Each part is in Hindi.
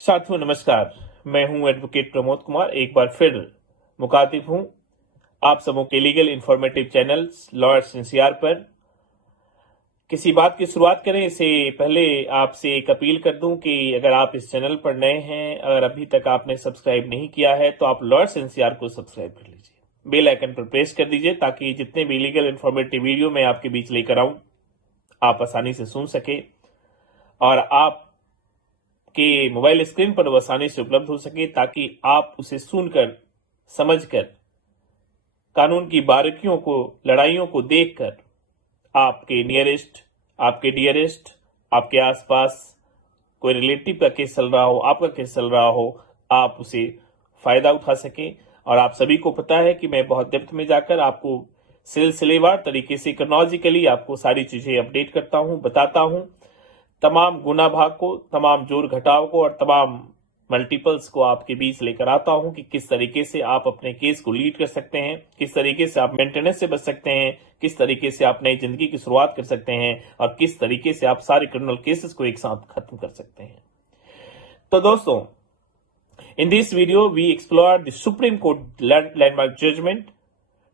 साथियों नमस्कार। मैं हूं एडवोकेट प्रमोद कुमार, एक बार फिर मुखातिब हूं आप सबों के legal informative channel lawyers NCR पर। किसी बात की शुरुआत करें इससे पहले आपसे एक अपील कर दूं कि अगर आप इस चैनल पर नए हैं, अगर अभी तक आपने सब्सक्राइब नहीं किया है तो आप लॉयर्स एनसीआर को सब्सक्राइब कर लीजिए, बेल आइकन पर प्रेस कर दीजिए ताकि जितने भी लीगल इंफॉर्मेटिव वीडियो मैं आपके बीच लेकर आऊं आप आसानी से सुन सके और आप के मोबाइल स्क्रीन पर वो आसानी से उपलब्ध हो सके, ताकि आप उसे सुनकर समझकर कानून की बारीकियों को, लड़ाइयों को देखकर आपके नियरेस्ट, आपके डियरेस्ट, आपके आसपास कोई रिलेटिव का केस चल रहा हो, आपका केस चल रहा हो, आप उसे फायदा उठा सके। और आप सभी को पता है कि मैं बहुत डेप्थ में जाकर आपको सिलसिलेवार तरीके से क्रोनोलॉजिकली आपको सारी चीजें अपडेट करता हूं, बताता हूं, तमाम गुना भाग को, तमाम जोड़ घटाव को और तमाम मल्टीपल्स को आपके बीच लेकर आता हूं कि किस तरीके से आप अपने केस को लीड कर सकते हैं, किस तरीके से आप मेंटेनेंस से बच सकते हैं, किस तरीके से आप नई जिंदगी की शुरुआत कर सकते हैं और किस तरीके से आप सारे क्रिमिनल केसेस को एक साथ खत्म कर सकते हैं। तो दोस्तों, in this video we explore the supreme court landmark judgment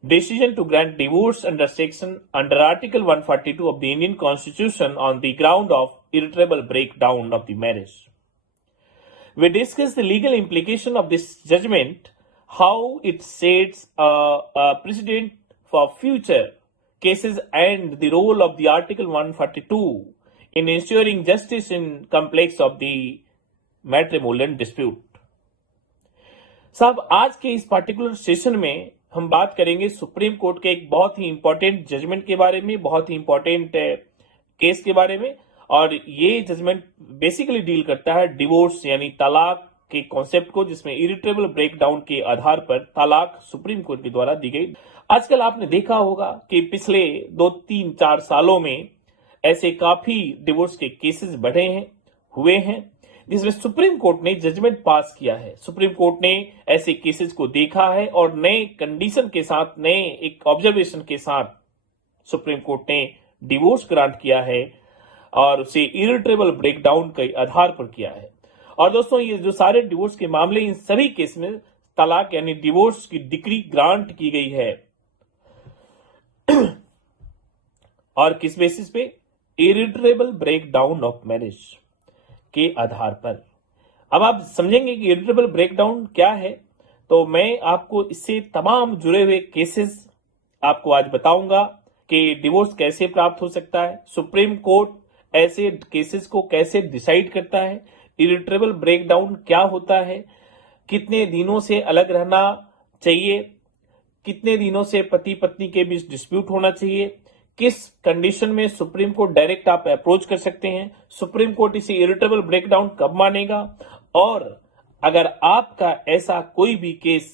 decision to grant divorce under Article 142 of the Indian Constitution on the ground of irretrievable breakdown of the marriage. We discuss the legal implication of this judgment, how it sets a precedent for future cases, and the role of the Article 142 in ensuring justice in complex of the matrimonial dispute. साहब, आज के इस पार्टिकुलर सेशन में हम बात करेंगे सुप्रीम कोर्ट के एक बहुत ही इंपॉर्टेंट जजमेंट के बारे में, बहुत ही इंपॉर्टेंट केस के बारे में। और ये जजमेंट बेसिकली डील करता है डिवोर्स यानी तलाक के कॉन्सेप्ट को, जिसमें इरिट्रेबल ब्रेकडाउन के आधार पर तलाक सुप्रीम कोर्ट के द्वारा दी गई। आजकल आपने देखा होगा कि पिछले 2-3-4 सालों में ऐसे काफी डिवोर्स के केसेस बढ़े हैं, हुए हैं, जिसमें सुप्रीम कोर्ट ने जजमेंट पास किया है। सुप्रीम कोर्ट ने ऐसे केसेस को देखा है और नए कंडीशन के साथ, नए एक ऑब्जर्वेशन के साथ सुप्रीम कोर्ट ने डिवोर्स ग्रांट किया है और उसे इरिट्रेबल ब्रेकडाउन के आधार पर किया है। और दोस्तों, ये जो सारे डिवोर्स के मामले, इन सभी केस में तलाक यानी डिवोर्स की डिक्री ग्रांट की गई है और किस बेसिस पे? इरिट्रेबल ब्रेकडाउन ऑफ मैरिज के आधार पर। अब आप समझेंगे कि इरिट्रेबल ब्रेकडाउन क्या है, तो मैं आपको इससे तमाम जुड़े हुए केसेस आपको आज बताऊंगा कि डिवोर्स कैसे प्राप्त हो सकता है, सुप्रीम कोर्ट ऐसे केसेस को कैसे डिसाइड करता है, इरिट्रेबल ब्रेकडाउन क्या होता है, कितने दिनों से अलग रहना चाहिए, कितने दिनों से पति पत्नी के बीच डिस्प्यूट होना चाहिए, किस कंडीशन में सुप्रीम कोर्ट डायरेक्ट आप अप्रोच कर सकते हैं, सुप्रीम कोर्ट इसे इरिटेबल ब्रेकडाउन कब मानेगा, और अगर आपका ऐसा कोई भी केस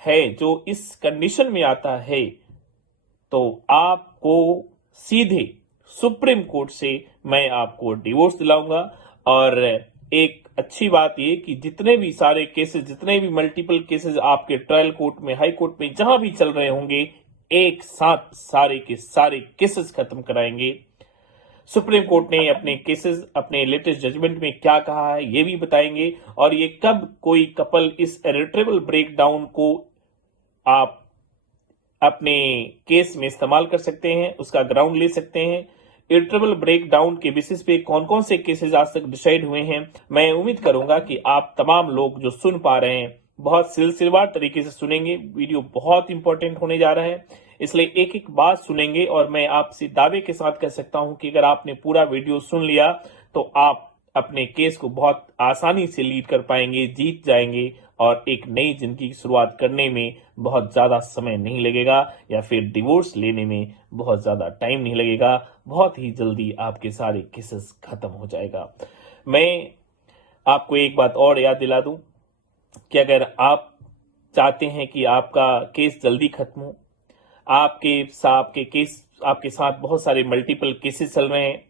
है जो इस कंडीशन में आता है तो आपको सीधे सुप्रीम कोर्ट से मैं आपको डिवोर्स दिलाऊंगा। और एक अच्छी बात यह कि जितने भी सारे केसेस, जितने भी मल्टीपल केसेस आपके ट्रायल कोर्ट में, हाई कोर्ट में, जहां भी चल रहे होंगे, एक साथ सारे के सारे केसेस खत्म कराएंगे। सुप्रीम कोर्ट ने अपने केसेस, अपने लेटेस्ट जजमेंट में क्या कहा है ये भी बताएंगे, और ये कब कोई कपल इस इरिट्रेबल ब्रेकडाउन को आप अपने केस में इस्तेमाल कर सकते हैं, उसका ग्राउंड ले सकते हैं। इरिट्रेबल ब्रेकडाउन के बेसिस पे कौन कौन से केसेस आज तक डिसाइड हुए हैं। मैं उम्मीद करूंगा कि आप तमाम लोग जो सुन पा रहे हैं बहुत सिलसिलेवार तरीके से सुनेंगे। वीडियो बहुत इंपॉर्टेंट होने जा रहा है, इसलिए एक एक बात सुनेंगे। और मैं आपसे दावे के साथ कह सकता हूं कि अगर आपने पूरा वीडियो सुन लिया तो आप अपने केस को बहुत आसानी से लीड कर पाएंगे, जीत जाएंगे और एक नई जिंदगी की शुरुआत करने में बहुत ज्यादा समय नहीं लगेगा, या फिर डिवोर्स लेने में बहुत ज्यादा टाइम नहीं लगेगा। बहुत ही जल्दी आपके सारे केसेस खत्म हो जाएगा। मैं आपको एक बात और याद दिला दूं कि अगर आप चाहते हैं कि आपका केस जल्दी खत्म हो, आपके साथ बहुत सारे मल्टीपल केसेस चल रहे हैं,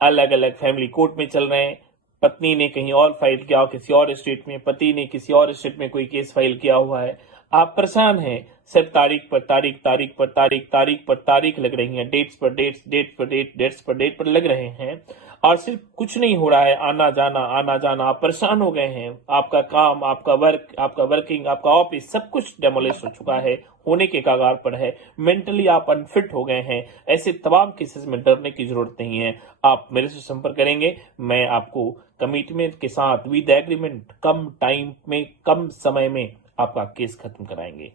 अलग अलग फैमिली कोर्ट में चल रहे हैं, पत्नी ने कहीं और फाइल किया हो किसी और स्टेट में, पति ने किसी और स्टेट में कोई केस फाइल किया हुआ है, आप परेशान हैं, सिर्फ तारीख पर तारीख, तारीख पर तारीख, तारीख पर तारीख लग रही है, डेट्स पर डेट्स, डेट पर डेट, डेट्स पर डेट पर लग रहे हैं, और सिर्फ कुछ नहीं हो रहा है, आना जाना, आप परेशान हो गए हैं, आपका काम, आपका वर्क, आपका वर्किंग, आपका ऑफिस, सब कुछ डेमोलिश हो चुका है, होने के कगार पर है, मेंटली आप अनफिट हो गए हैं, ऐसे तमाम केसेस में डरने की जरूरत नहीं है। आप मेरे से संपर्क करेंगे, मैं आपको कमिटमेंट के साथ विद एग्रीमेंट कम टाइम में, कम समय में आपका केस खत्म कराएंगे।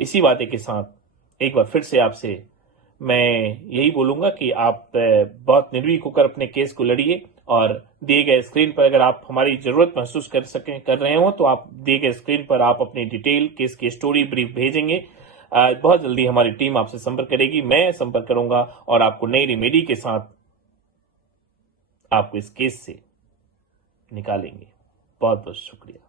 इसी वादे के साथ एक बार फिर से आपसे मैं यही बोलूंगा कि आप बहुत निर्भीक होकर अपने केस को लड़िए, और दिए गए स्क्रीन पर अगर आप हमारी जरूरत महसूस कर रहे हो तो आप दिए गए स्क्रीन पर आप अपनी डिटेल, केस की स्टोरी ब्रीफ भेजेंगे। बहुत जल्दी हमारी टीम आपसे संपर्क करेगी, मैं संपर्क करूंगा और आपको नई रेमेडी के साथ आपको इस केस से निकालेंगे। बहुत बहुत शुक्रिया।